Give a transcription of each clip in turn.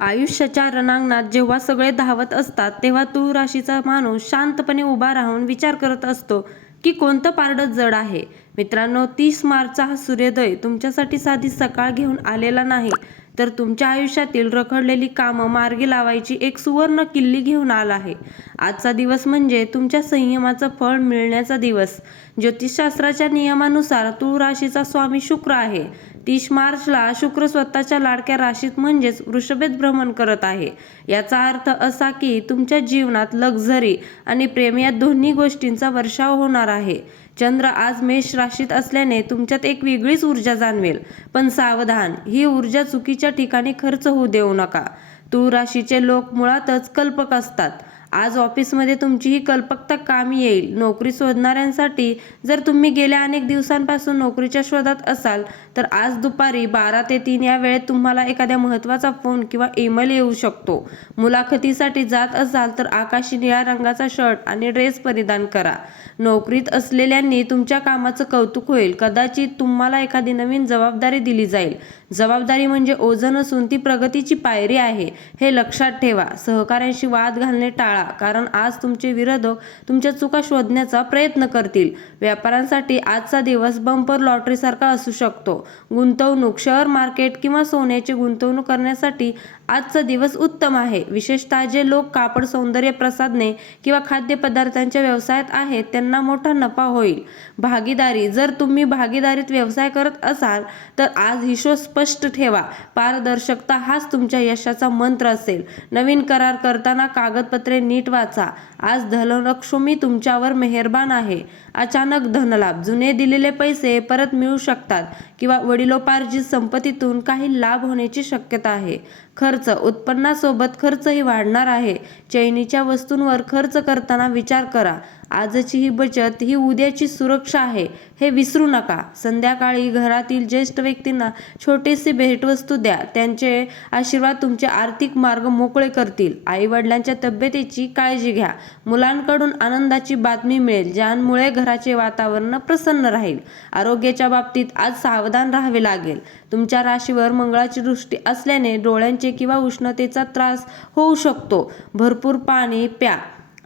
आयुष्याच्या रणांगणात जेव्हा सगळे धावत असतात तेव्हा तुळ राशीचा माणूस शांतपणे उभा राहून विचार करत असतो की कोणतं पारडं जड आहे. मित्रांनो, 30 मार्चचा हा सूर्योदय तुमच्यासाठी साधी सकाळ घेऊन आलेला नाही, तर तुमच्या आयुष्यातील रखडलेली कामं मार्गी लावायची एक सुवर्ण किल्ली घेऊन आला आहे. आजचा दिवस म्हणजे तुमच्या संयमाचं फळ मिळण्याचा दिवस. ज्योतिषशास्त्राच्या नियमानुसार तुळ राशीचा स्वामी शुक्र आहे. 30 मार्चला शुक्र स्वतःच्या लाडक्या राशीत म्हणजेच वृषभेत भ्रमण करत आहे. याचा अर्थ असा की तुमच्या जीवनात लक्झरी आणि प्रेम या दोन्ही गोष्टींचा वर्षाव होणार आहे. चंद्र आज मेष राशीत असल्याने तुमच्यात एक वेगळीच ऊर्जा जाणवेल. पण सावधान, ही ऊर्जा चुकीच्या ठिकाणी खर्च होऊ देऊ नका. तुळ राशीचे लोक मुळातच कल्पक असतात. आज ऑफिसमध्ये तुमची ही कल्पकता कामी येईल. नोकरी शोधणाऱ्यांसाठी, जर तुम्ही गेल्या अनेक दिवसांपासून नोकरीच्या शोधात असाल तर आज दुपारी 12 ते 3 या वेळेत तुम्हाला एखाद्या महत्त्वाचा फोन किंवा ईमेल येऊ शकतो. मुलाखतीसाठी जात असाल तर आकाशी निळ्या रंगाचा शर्ट आणि ड्रेस परिधान करा. नोकरीत असलेल्यांनी तुमच्या कामाचं कौतुक होईल. कदाचित तुम्हाला एखादी नवीन जबाबदारी दिली जाईल. जबाबदारी म्हणजे ओझं नसून ती प्रगतीची पायरी आहे, हे लक्षात ठेवा. सहकाऱ्यांशी वाद घालणे टाळा, कारण आज तुमचे विरोधक तुमच्या चुका शोधण्याचा प्रयत्न करतील. व्यापाऱ्यांसाठी आजचा दिवस बंपर लॉटरीसारखा असू शकतो. गुंतवणूक, शेअर मार्केट किंवा सोन्याची गुंतवणूक करण्यासाठी आजचा दिवस उत्तम आहे. विशेषतः जे लोक कापड, सौंदर्य प्रसाधने किंवा खाद्यपदार्थांच्या व्यवसायात आहेत त्यांना मोठा नफा होईल. भागीदारी, जर तुम्ही भागीदारीत व्यवसाय करत असाल तर आज हिशोब स्पष्ट ठेवा. पारदर्शकता हाच तुमच्या यशाचा मंत्र असेल. नवीन करार करताना कागदपत्रे नीट वाचा. आज धनलक्ष्मी तुमच्यावर मेहरबान आहे. अचानक धनलाभ, जुने दिलेले पैसे परत मिळू शकतात किंवा वडिलोपार्जित संपत्तीतून काही लाभ होण्याची शक्यता आहे. खर्च, उत्पन्नासोबत खर्चही वाढणार आहे. चैनीच्या वस्तूंवर खर्च करताना विचार करा. आजची ही बचत ही उद्याची सुरक्षा आहे, हे विसरू नका. संध्याकाळी घरातील ज्येष्ठ व्यक्तींना छोटीशी भेटवस्तू द्या. त्यांचे आशीर्वाद तुमचे आर्थिक मार्ग मोकळे करतील. आई वडिलांच्या तब्येतीची काळजी घ्या. मुलांकडून आनंदाची बातमी मिळेल, ज्यामुळे घराचे वातावरण प्रसन्न राहील. आरोग्याच्या बाबतीत आज सावधान राहावे लागेल. तुमच्या राशीवर मंगळाची दृष्टी असल्याने डोळ्यांचे किंवा उष्णतेचा त्रास होऊ शकतो. भरपूर पाणी प्या.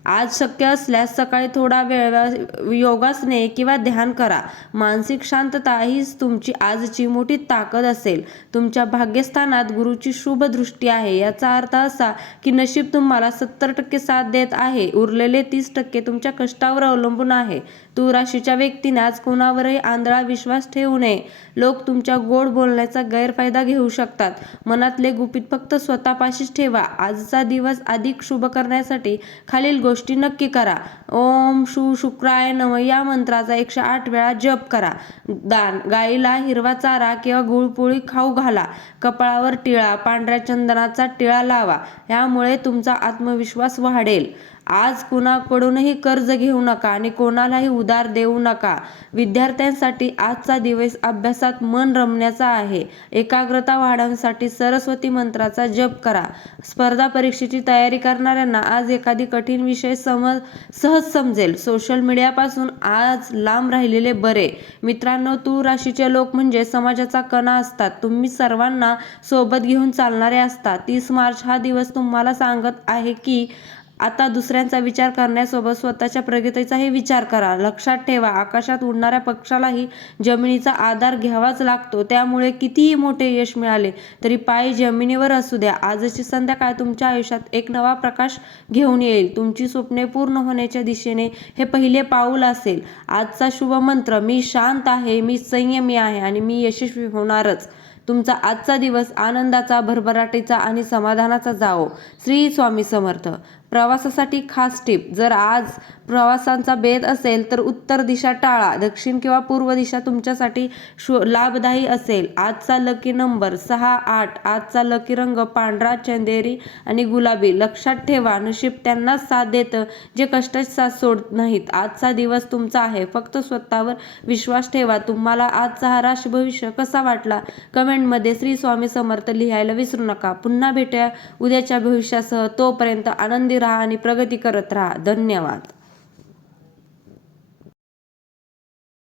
आज शक्य असल्यास सकाळी थोडा वेळ योगासने किंवा ध्यान करा. मानसिक शांतता हीच तुमची आजची मोठी ताकद असेल. तुमच्या भाग्यस्थानात गुरुची शुभ दृष्टी आहे. याचा अर्थ असा की नशीब तुम्हाला 70% साथ देत आहे. उरलेले 30% तुमच्या कष्टावर अवलंबून आहे. तुळ राशीच्या व्यक्तीने आज कोणावरही आंधळा विश्वास ठेवू नये. लोक तुमच्या गोड बोलण्याचा गैरफायदा घेऊ शकतात. मनातले गुपित फक्त स्वतःपाशीच ठेवा. आजचा दिवस अधिक शुभ करण्यासाठी खालील गोष्टी नक्की करा. ओम शू शुक्राय नमः या मंत्राचा 108 वेळा जप करा. दान, गाईला हिरवा चारा किंवा गुळपोळी खाऊ घाला. कपाळावर टिळा, पांढऱ्या चंदनाचा टिळा लावा. यामुळे तुमचा आत्मविश्वास वाढेल. आज कुणाकडूनही कर्ज घेऊ नका आणि कोणालाही उधार देऊ नका. विद्यार्थ्यांसाठी आजचा दिवस अभ्यासात मन रमण्याचा आहे. एकाग्रता वाढवण्यासाठी सरस्वती मंत्राचा जप करा. स्पर्धा परीक्षेची तयारी करणाऱ्यांना आज एखादी कठीण विषय सहज समजेल. सोशल मीडियापासून आज लांब राहिलेले बरे. मित्रांनो, तुळ राशीचे लोक म्हणजे समाजाचा कणा असतात. तुम्ही सर्वांना सोबत घेऊन चालणारे असतात. 30 मार्च हा दिवस तुम्हाला सांगत आहे की आता दुसऱ्यांचा विचार करण्यासोबत स्वतःच्या प्रगतीचाही विचार करा. लक्षात ठेवा, आकाशात उडणाऱ्या पक्षालाही जमिनीचा आधार घ्यावाच लागतो. त्यामुळे कितीही मोठे यश मिळाले तरी पाय जमिनीवर असू द्या. आजची संध्याकाळ तुमच्या आयुष्यात एक नवा प्रकाश घेऊन येईल. तुमची स्वप्ने पूर्ण होण्याच्या दिशेने हे पहिले पाऊल असेल. आजचा शुभ मंत्र: मी शांत आहे, मी संयमी आहे आणि मी यशस्वी होणारच. तुमचा आजचा दिवस आनंदाचा, भरभराटीचा आणि समाधानाचा जावो. श्री स्वामी समर्थ. प्रवासासाठी खास टिप: जर आज प्रवासांचा बेत असेल तर उत्तर दिशा टाळा. दक्षिण किंवा पूर्व दिशा तुमच्यासाठी लाभदायी असेल. आजचा लकी नंबर 6, 8. आजचा लकी रंग पांढरा, चंदेरी आणि गुलाबी. लक्षात ठेवा, नशीब त्यांनाच साथ देतं जे कष्टाची साथ सोडत नाहीत. आजचा दिवस तुमचा आहे, फक्त स्वतःवर विश्वास ठेवा. तुम्हाला आजचा हा राशी भविष्य कसा वाटला कमेंटमध्ये श्री स्वामी समर्थ लिहायला विसरू नका. पुन्हा भेटूया उद्याच्या भविष्यासह. तोपर्यंत आनंदी राहा आणि प्रगती करत राहा. धन्यवाद.